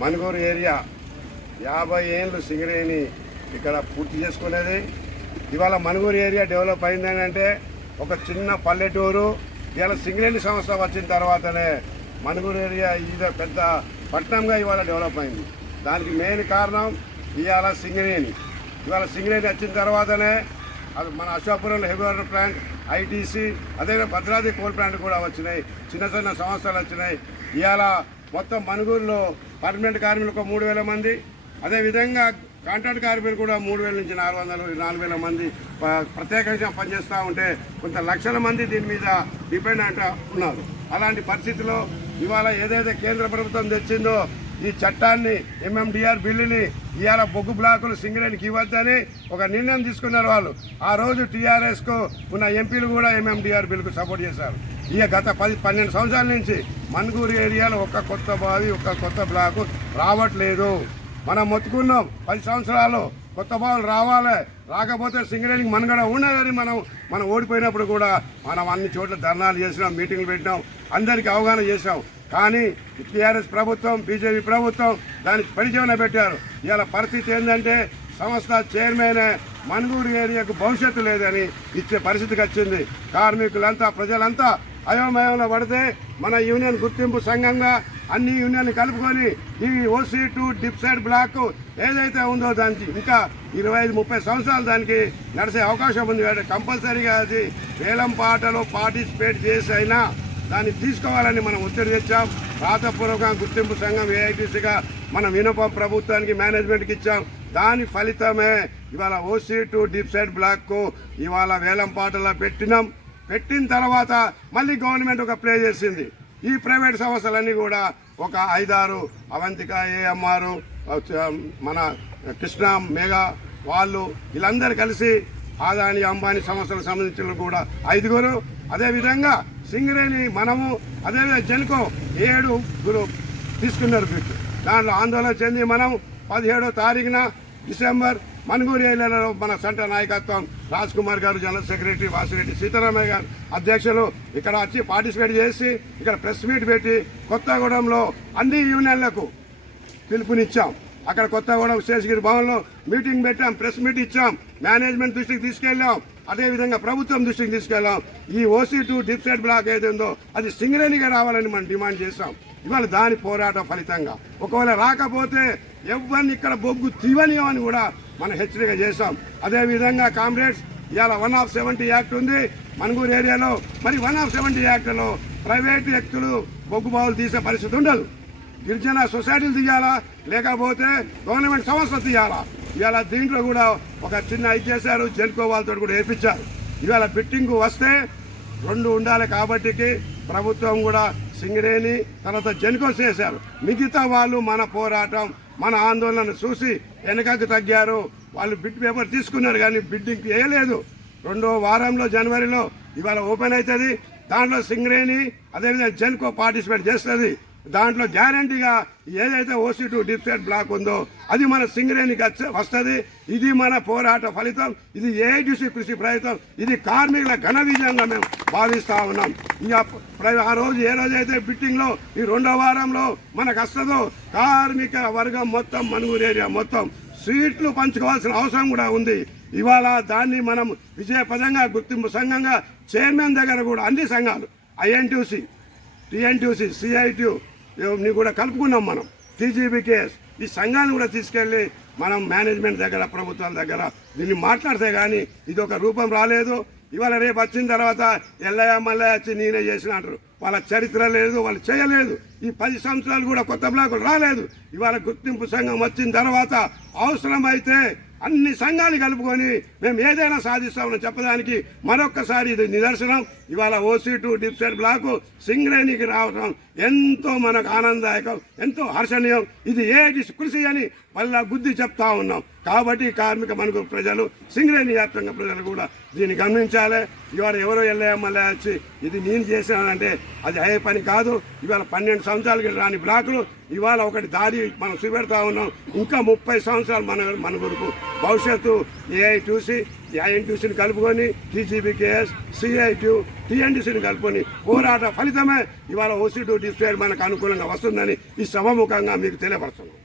Manuguru area 50 ఏళ్ళు సింగరేణి ఇక్కడ పూర్తి చేసుకునేది. ఇవాళ మనుగూరు ఏరియా డెవలప్ అయిందని అంటే ఒక చిన్న పల్లెటూరు. ఇవాళ సింగరేణి సంస్థ వచ్చిన తర్వాతనే మనుగూరు ఏరియా ఇది పెద్ద పట్టణంగా ఇవాళ డెవలప్ అయింది. దానికి మెయిన్ కారణం ఇవాళ సింగరేణి. ఇవాళ సింగరేణి వచ్చిన తర్వాతనే అది మన అశోకపురంలో హెవీ వాటర్ ప్లాంట్, ఐటీసీ, అదేవిధంగా భద్రాద్రి కోల్ ప్లాంట్ కూడా వచ్చినాయి. చిన్న చిన్న సంస్థలు వచ్చినాయి. ఇవాళ మొత్తం మనుగూరులో పర్మనెంట్ కార్మికులకు 3,000 మంది, అదేవిధంగా కాంట్రాక్ట్ కార్మికులు కూడా 3,000 నుంచి 4,000 మంది ప్రత్యేకంగా పనిచేస్తూ ఉంటే కొంత లక్షల మంది దీని మీద డిపెండ్ ఉన్నారు. అలాంటి పరిస్థితిలో ఇవాళ ఏదైతే కేంద్ర ప్రభుత్వం తెచ్చిందో ఈ చట్టాన్ని, ఎంఎండిఆర్ బిల్లుని ఇవాళ బొగ్గు బ్లాకులు సింగరేణికి ఇవ్వద్దని ఒక నిర్ణయం తీసుకున్నారు వాళ్ళు. ఆ రోజు టీఆర్ఎస్కు ఉన్న ఎంపీలు కూడా ఎంఎండిఆర్ బిల్లుకు సపోర్ట్ చేశారు. ఇక గత 10-12 సంవత్సరాల నుంచి మనుగూరు ఏరియాలో ఒక్క కొత్త బావి, ఒక్క కొత్త బ్లాకు రావట్లేదు. మనం మొత్తుకున్నాం 10 సంవత్సరాలు కొత్త బావులు రావాలి, రాకపోతే సింగరేణికి మనుగడ ఉండదని మనం ఓడిపోయినప్పుడు కూడా మనం అన్ని చోట్ల ధర్నాలు చేసినాం, మీటింగ్లు పెట్టినాం, అందరికీ అవగాహన చేసాం. కానీ టీఆర్ఎస్ ప్రభుత్వం, బీజేపీ ప్రభుత్వం దానికి పరిచయం పెట్టారు. ఇవాళ పరిస్థితి ఏంటంటే సంస్థ చైర్మన్ మనుగూరు ఏరియాకు భవిష్యత్తు లేదని ఇచ్చే పరిస్థితికి వచ్చింది. కార్మికులంతా, ప్రజలంతా అయోమయంలో పడితే మన యూనియన్ గుర్తింపు సంఘంగా అన్ని యూనియన్లు కలుపుకొని ఈ ఓసీ2 డిప్సైడ్ బ్లాక్ ఏదైతే ఉందో దానికి ఇంకా 25-30 సంవత్సరాలు దానికి నడిచే అవకాశం ఉంది. కంపల్సరీగా అది వేలం పాటలో పార్టిసిపేట్ చేసి అయినా దాన్ని తీసుకోవాలని మనం ఒత్తిడి తెచ్చాం. రాతపూర్వక గుర్తింపు సంఘం ఏఐటీసీగా మనం వినపం ప్రభుత్వానికి, మేనేజ్మెంట్కి ఇచ్చాం. దాని ఫలితమే ఇవాళ ఓసీ2 డిప్సైడ్ బ్లాక్కు ఇవాళ వేలం పాటలో పెట్టిన తర్వాత మళ్ళీ గవర్నమెంట్ ఒక ప్లే చేసింది. ఈ ప్రైవేట్ సంస్థలన్నీ కూడా ఒక 5-6 అవంతిక, ఏఎంఆర్, మన కృష్ణ, మెగా వాళ్ళు వీళ్ళందరూ కలిసి ఆదాని, అంబానీ సంస్థలకు సంబంధించిన కూడా 5గురు, అదేవిధంగా సింగరేణి మనము, అదేవిధంగా జెన్కో 7 తీసుకున్నారు బిట్. దాంట్లో ఆందోళన చెంది మనం 17వ తారీఖున డిసెంబర్ మనుగూరు ఏరియాలో మన సెంటర్ నాయకత్వం రాజ్ కుమార్ గారు, జనరల్ సెక్రటరీ వాసిరెడ్డి సీతారామయ్య గారు అధ్యక్షులు ఇక్కడ వచ్చి పార్టిసిపేట్ చేసి ఇక్కడ ప్రెస్ మీట్ పెట్టి కొత్తగూడెంలో అన్ని యూనియన్లకు పిలుపునిచ్చాం. అక్కడ కొత్తగూడెం శేషగిరి భవన్లో మీటింగ్ పెట్టాం, ప్రెస్ మీట్ ఇచ్చాం, మేనేజ్మెంట్ దృష్టికి తీసుకెళ్లాం, అదేవిధంగా ప్రభుత్వం దృష్టికి తీసుకెళ్లాం. ఈ ఓసీ2 డిప్సైడ్ బ్లాక్ ఏది ఉందో అది సింగరేణిగా రావాలని మనం డిమాండ్ చేశాం. ఇవాళ దాని పోరాటం ఫలితంగా ఒకవేళ రాకపోతే ఎవరిని ఇక్కడ బొగ్గు తీవనియమని కూడా మనం హెచ్చరిక చేశాం. అదేవిధంగా కామ్రేడ్స్ ఇవాళ 170 యాక్ట్ ఉంది మనుగూరు ఏరియాలో. మరి 170 యాక్ట్లో ప్రైవేట్ వ్యక్తులు బొగ్గు బావులు తీసే పరిస్థితి ఉండదు. గిరిజన సొసైటీలు తీయాలా, లేకపోతే గవర్నమెంట్ సంస్థలు తీయాలా. ఇవాళ దీంట్లో కూడా ఒక చిన్న ఇది చేశారు, జెన్కో వాళ్ళతో కూడా వేయించారు. ఇవాళ బిట్టింగ్ వస్తే 2 ఉండాలి కాబట్టి ప్రభుత్వం కూడా సింగరేణి తర్వాత జెన్కో చేశారు. మిగతా వాళ్ళు మన పోరాటం, మన ఆందోళన చూసి వెనకకు తగ్గారు. వాళ్ళు బిడ్ పేపర్ తీసుకున్నారు కానీ బిడ్డింగ్ వేయలేదు. 2వ వారంలో జనవరిలో ఇవాళ ఓపెన్ అవుతుంది. దాంట్లో సింగరేణి అదేవిధంగా జెన్కో పార్టిసిపేట్ చేస్తుంది. దాంట్లో గ్యారంటీగా ఏదైతే ఓసీ2 డిప్సైడ్ బ్లాక్ ఉందో అది మన సింగరేణికి వస్తుంది. ఇది మన పోరాట ఫలితం. ఇది ఏఐటీసీ కృషి ప్రయత్నం. ఇది కార్మికుల ఘన విజయంగా మేము భావిస్తా ఉన్నాం. ఇక ఆ రోజు ఏ రోజైతే బిట్టింగ్లో ఈ 2వ వారంలో మనకు వస్తుందో కార్మిక వర్గం మొత్తం మనుగూరు ఏరియా మొత్తం సీట్లు పంచుకోవాల్సిన అవసరం కూడా ఉంది. ఇవాళ దాన్ని మనం విజయపదంగా గుర్తింపు సంఘంగా చైర్మన్ దగ్గర కూడా అన్ని సంఘాలు ఐఎన్టీసీ, టీఎన్టీసీ, సిఐటి ని కూడా కలుపుకున్నాం. మనం టీజీబీకేఎస్ ఈ సంఘాన్ని కూడా తీసుకెళ్లి మనం మేనేజ్మెంట్ దగ్గర, ప్రభుత్వాల దగ్గర దీన్ని మాట్లాడితే కానీ ఇది ఒక రూపం రాలేదు. ఇవాళ రేపు వచ్చిన తర్వాత ఎల్లయ్య మల్లయ్య వచ్చి నేనే చేసిన అంటారు. వాళ్ళ చరిత్ర లేదు, వాళ్ళు చేయలేదు. ఈ 10 సంవత్సరాలు కూడా కొత్త బ్లాకులు రాలేదు. ఇవాళ గుర్తింపు సంఘం వచ్చిన తర్వాత అవసరమైతే అన్ని సంఘాలు కలుపుకొని మేము ఏదైనా సాధిస్తామని చెప్పడానికి మరొక్కసారి ఇది నిదర్శనం. ఇవాళ ఓసీ2 డిప్సైడ్ బ్లాకు సింగరేణికి రావడం ఎంతో మనకు ఆనందదాయకం, ఎంతో హర్షణీయం. ఇది ఏఐటీసీ కృషి అని పల్లా గుద్ది చెప్తా ఉన్నాం. కాబట్టి కార్మిక మనుగూరు ప్రజలు, సింగరేణి వ్యాప్తంగా ప్రజలు కూడా దీన్ని గమనించాలి. ఇవాళ ఎవరో ఎల్లయ్యమల్లే వచ్చి ఇది నేను చేశానంటే అది అయ్యే పని కాదు. ఇవాళ 12 సంవత్సరాలకి రాని బ్లాకులు ఇవాళ ఒకటి దారి మనం చూపెడతా ఉన్నాం. ఇంకా 30 సంవత్సరాలు మనుగూరుకు భవిష్యత్తు ఏఐటీసీ ఐఎన్టీసీని కలుపుకొని టీజీబీకేఎస్ సిఐటి టీఎన్టీసీని కలుపుకొని పోరాట ఫలితమే ఇవాళ ఓసీ2 డిస్ప్లే మనకు అనుకూలంగా వస్తుందని ఈ సభాముఖంగా మీకు తెలియపరుస్తున్నాం.